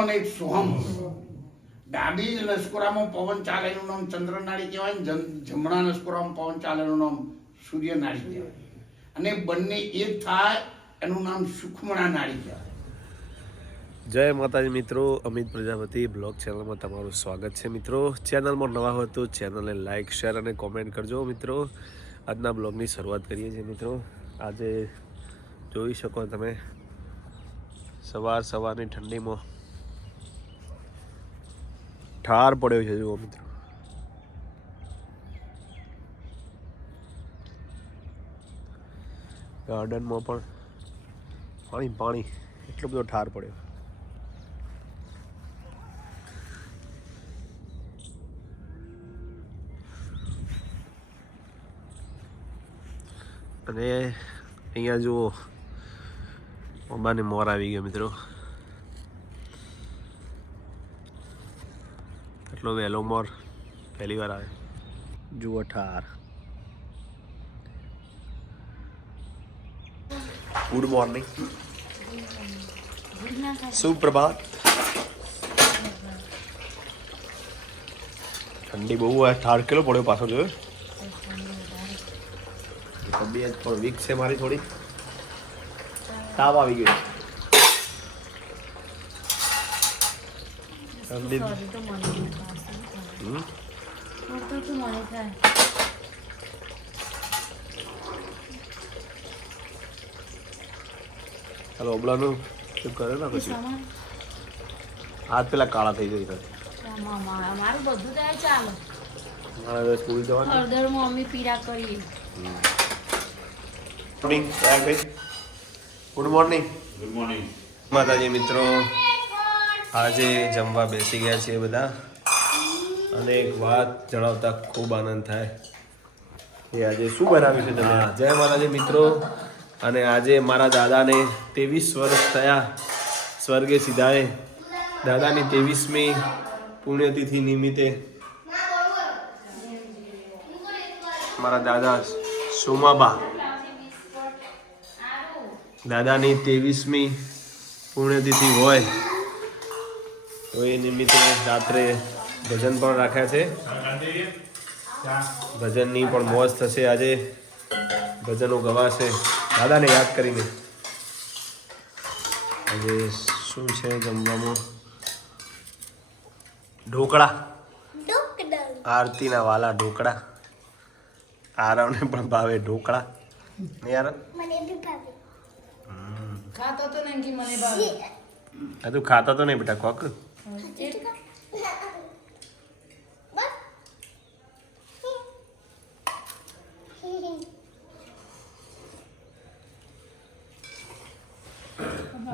અને એક સોહમ. ડાબી નસકોરામાં પવન ચાલે એનું નામ ચંદ્ર નાડી કહેવાય ને જમણા નસકોરામાં પવન ચાલે એનું નામ સૂર્ય નાડી કહેવાય. અને બંને એક થાય એનું નામ સુખમણા નાડી કહેવાય. જય માતાજી મિત્રો, અમિત પ્રજાપતિ બ્લોગ ચેનલમાં તમારું સ્વાગત છે મિત્રો. ચેનલમાં નવા હોય તો ચેનલને લાઇક, શેર અને કોમેન્ટ કરજો મિત્રો. આજના બ્લોગની શરૂઆત કરીએ છીએ મિત્રો. આજે જોઈ શકો તમે સવારની ઠંડીમાં ઠાર પડ્યો છે. જુઓ મિત્રો, ગાર્ડનમાં પણ પાણી એટલો બધો ઠાર પડ્યો. અને અહીંયા જુઓ અંબાને મોર આવી ગયો મિત્રો. એટલો વહેલો મોર પહેલી વાર આવે. જુઓ ઠાર. ગુડ મોર્નિંગ, સુપ્રભાત. ઠંડી બહુ હોય. ઠાર કેટલો પડ્યો પાછો જોયો. તબિયત પણ વીક છે મારી થોડી. તાવ આવી ગયો. ચાલો ઓબલાનું શું કરે ને પછી હાથ પેલા કાળા થઈ જાય. અમારું બધું થાય ચાલો. મારે સ્કૂલ જવાનું. હળદરમાં અમે પીડા કરીએ. Good morning. ગુડ મોર્નિંગ માતાજી મિત્રો, આજે જમવા બેસી ગયા છીએ બધા. અને એક વાત જણાવતા ખૂબ આનંદ થાય એ આજે શું બનાવ્યું છે તમે. જય માતાજી મિત્રો. અને આજે મારા દાદાને 23 વર્ષ થયા સ્વર્ગે સીધાએ. દાદાની 23મી પુણ્યતિથિ નિમિત્તે મારા દાદા સોમાબા દાદાની 23મી પુણ્યતિથિ હોય તો એ નિમિત્તે રાત્રે ભજન પણ રાખ્યા છે. ભજનની પણ મોજ થશે આજે. ભજનો ગવાશે દાદાને યાદ કરીને. આજે શું છે જમવામાં? ઢોકળા. આરતીના વાલા ઢોકળા. આરવને પણ ભાવે ઢોકળા. યાર ખાતો તો નહીં કે મને ભાવે. આ તું ખાતા તો નહીં બેટા કોક.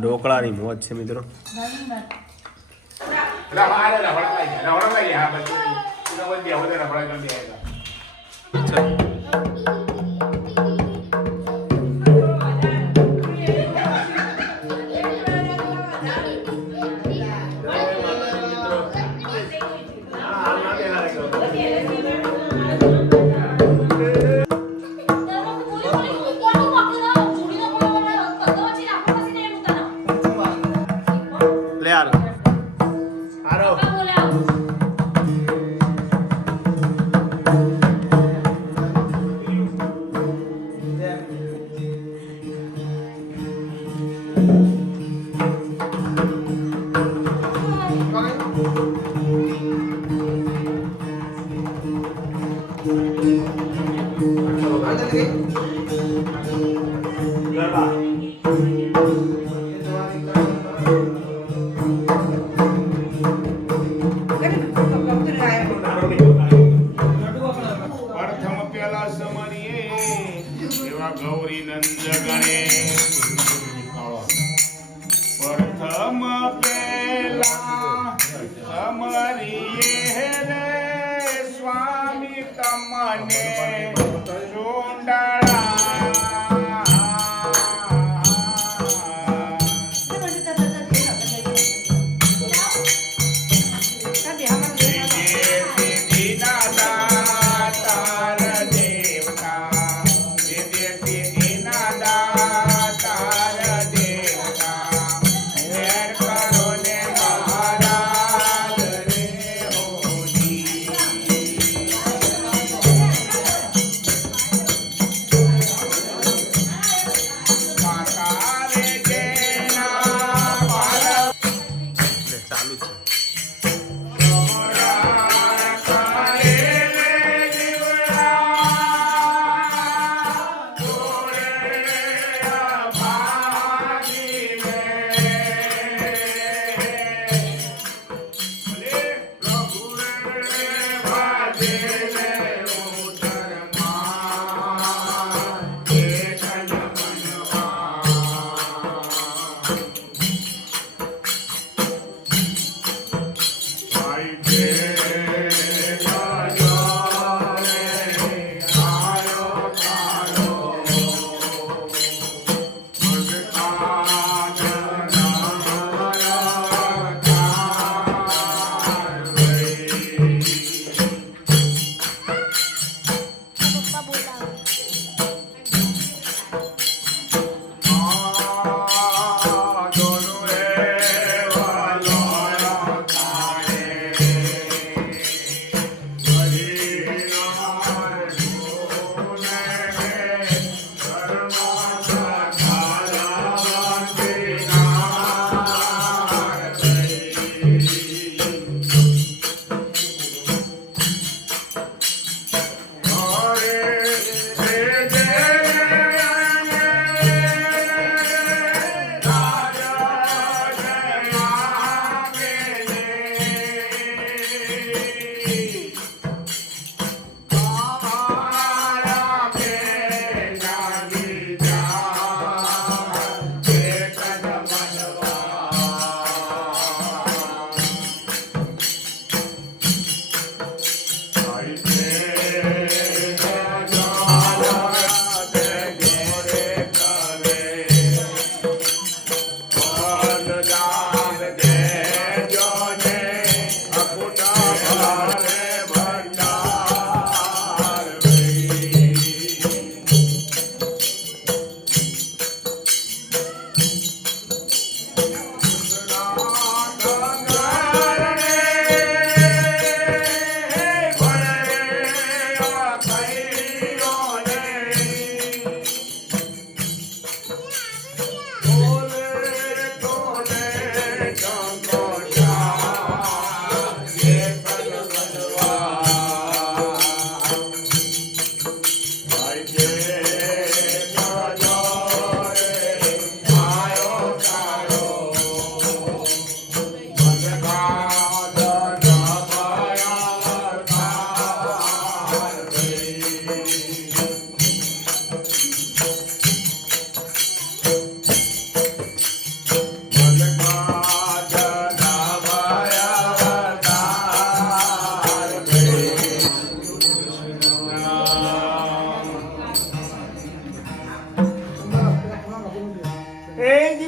ઢોકળાની મોજ છે મિત્રો. ગૌરી નંદ ગણે પ્રથમ પેલા સમરીએ રે સ્વામી તમને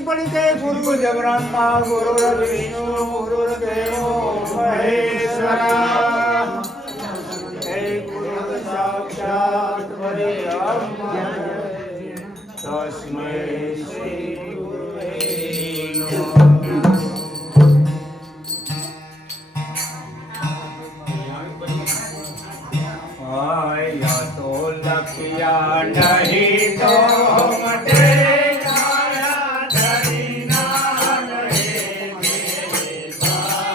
પડી કે ગુરુ બ્રહ્મા ગુરુર્વિષ્ણુ ગુરુર્દેવો મહેશ્વરા હે ગુરુ સાક્ષાત પરબ્રહ્મ તસ્મૈ શ્રી ગુરુવે નમઃ. આયા તો લખ્યા નહીં તો મટે મારા ધરીના રહે મેરે સાધો.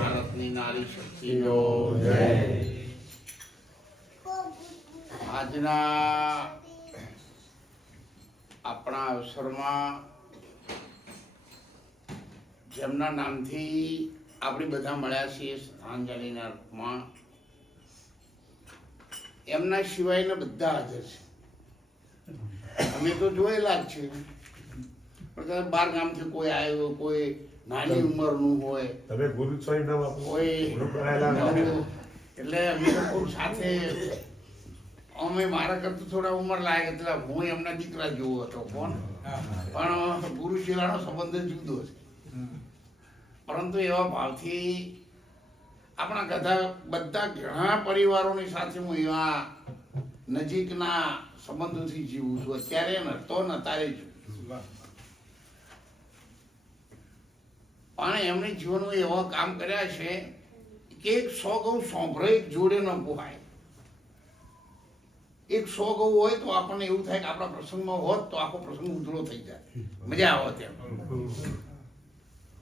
ભારતની નારી શક્તિનો આજના આપણા અવસરમાં જેમના નામથી આપણે બધા મળ્યા છીએ શ્રદ્ધાંજલિના રૂપમાં, એમના સિવાયના બધા હાજર છે. અમે તો જોયેલા જ છે, પણ બાર ગામથી કોઈ આવ્યો, કોઈ નાની ઉંમરનું હોય, તમે ગુરુ સ્વયં નામ આપો કોઈ નવું. એટલે અમે લોકો સાથે અમે મારા કરતા થોડા ઉંમર લાયક એટલે હું એમના દીકરા જેવો હતો પણ ગુરુ શિલાનો સંબંધ જુદો છે. પરંતુ એવા ભાવથી આપણા બધા ઘણા પરિવારોની સાથે હું એવા નજીકના સંબંધોથી જીવું છું. અત્યારે નતો ને અત્યારે છું, પણ એમણે જીવનમાં એવા કામ કર્યા છે કે એક 100 ગૌ સોંભરે એક જોડે ન પોહાય. એક 100 ગૌ હોય તો આપણને એવું થાય કે આપણા પ્રસંગમાં હોત તો આખો પ્રસંગ ઉજળો થઈ જાય, મજા આવે તેમ.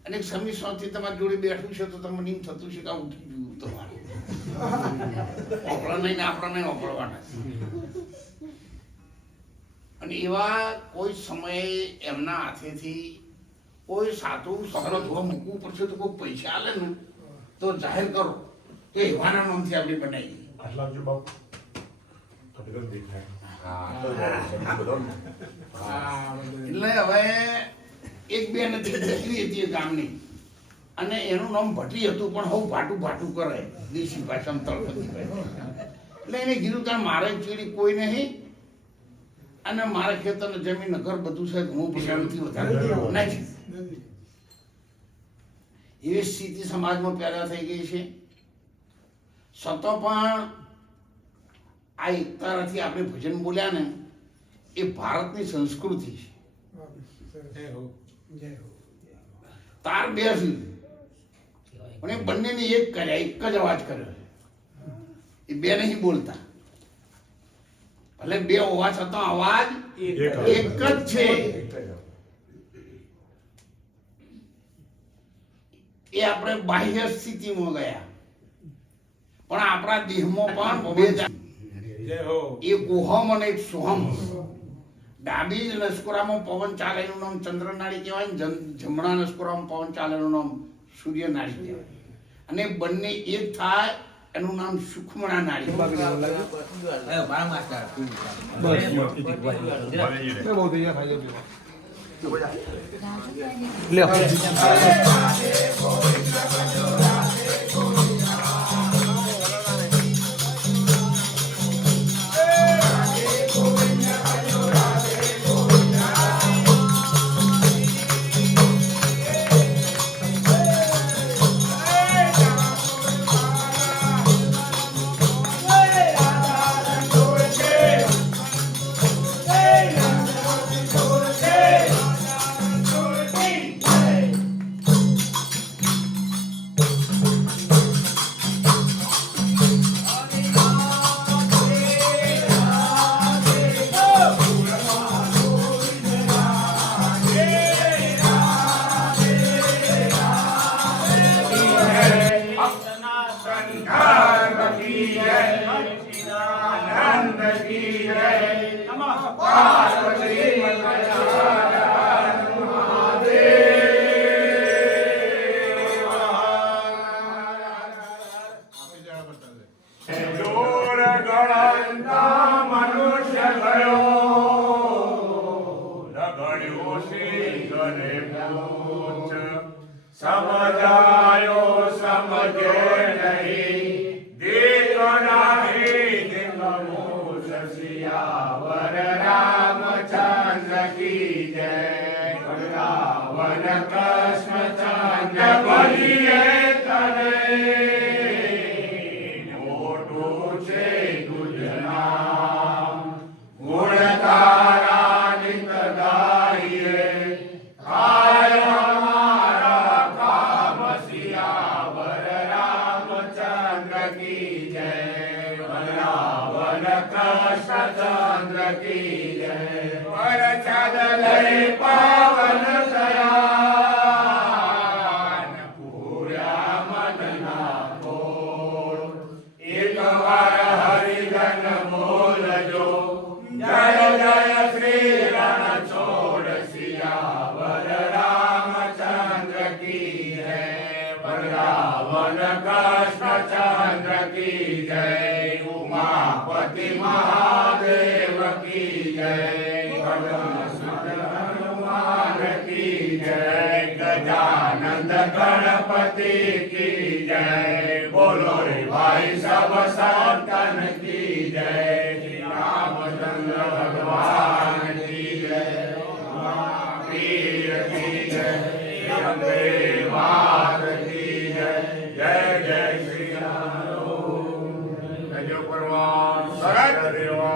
અને સમી સોથી તમારી જોડે બેઠું છે તો તમને એમ થતું છે કે આ ઉઠી ગયું તમારું. ઓપળા નહીં ને આપણા નહીં ઓપળવાના. અને એવા કોઈ સમયે એમના હાથેથી કોઈ સાચું સગડો થોડો મૂકવું પડશે તો કોઈ પૈસા આલે ને તો જાહેર કરો કે એવાના નામથી આપણે બનાવી. એટલે હવે એક બેન હતી દીકરી હતી એ ગામની અને એનું નામ ભટ્ટી હતું પણ હું ભાટું ભાટું કરે દેશી ભાષામાં તળપતિ એટલે એને કીધું કે મારે ચીડી કોઈ નહીં અને મારે ખેતર જમીન ઘર બધું છે હું પૈસાથી વધારે નહીં. એવી સ્થિતિ સમાજમાં પેદા થઈ ગઈ છે. છતાં પણ આ એકતાથી આપણે ભજન બોલ્યા ને એ ભારતની સંસ્કૃતિ છે. તાર બે છે પણ એ બંનેને એક કર્યા, એક જ અવાજ કર્યો. એ બે નહીં બોલતા, ભલે બે હોવા છતાં અવાજ એક જ છે. એ આપણે બાહ્ય સ્થિતિમાં ગયા પણ આપણા દેહમાં પણ બે એક ઓહમ અને એક સોહમ. ડાબી નસકોરામાં પવન ચાલે એનું નામ ચંદ્રનાળી કહેવાય ને જમણા નસકોરામાં પવન ચાલે એનું નામ સૂર્યનાળી કહેવાય. અને બંને એક થાય એનું નામ સુખમણા નાળી. સમજાયો સમજે નહીં દેખ નહીં દેખમો સિયાવર રામચંદ્ર કી જય. રાવણ કૃષ્ણચંદ્ર બલિએ તને મોટું છે તુજ નામ ગુણ તારા નિત ગાઈએ. चंद्र की जय. पर चदले पावन दयान पूरा मन ना बोल. एक बार हरिजन बोल जो जय जय श्री रणछोड़ सियावर रामचंद्र की जय. वृंदावन कृष्ण चंद्र की जय. उमापति महादेव की जय. हनुमान की जय. गजानंद गणपति की जय. बोलो रे भाई सब संतन की जय. रामचंद्र भगवान की जय. पीर की जय. अम्बे मात की जय. जय जय श्री राम. सरद देवा.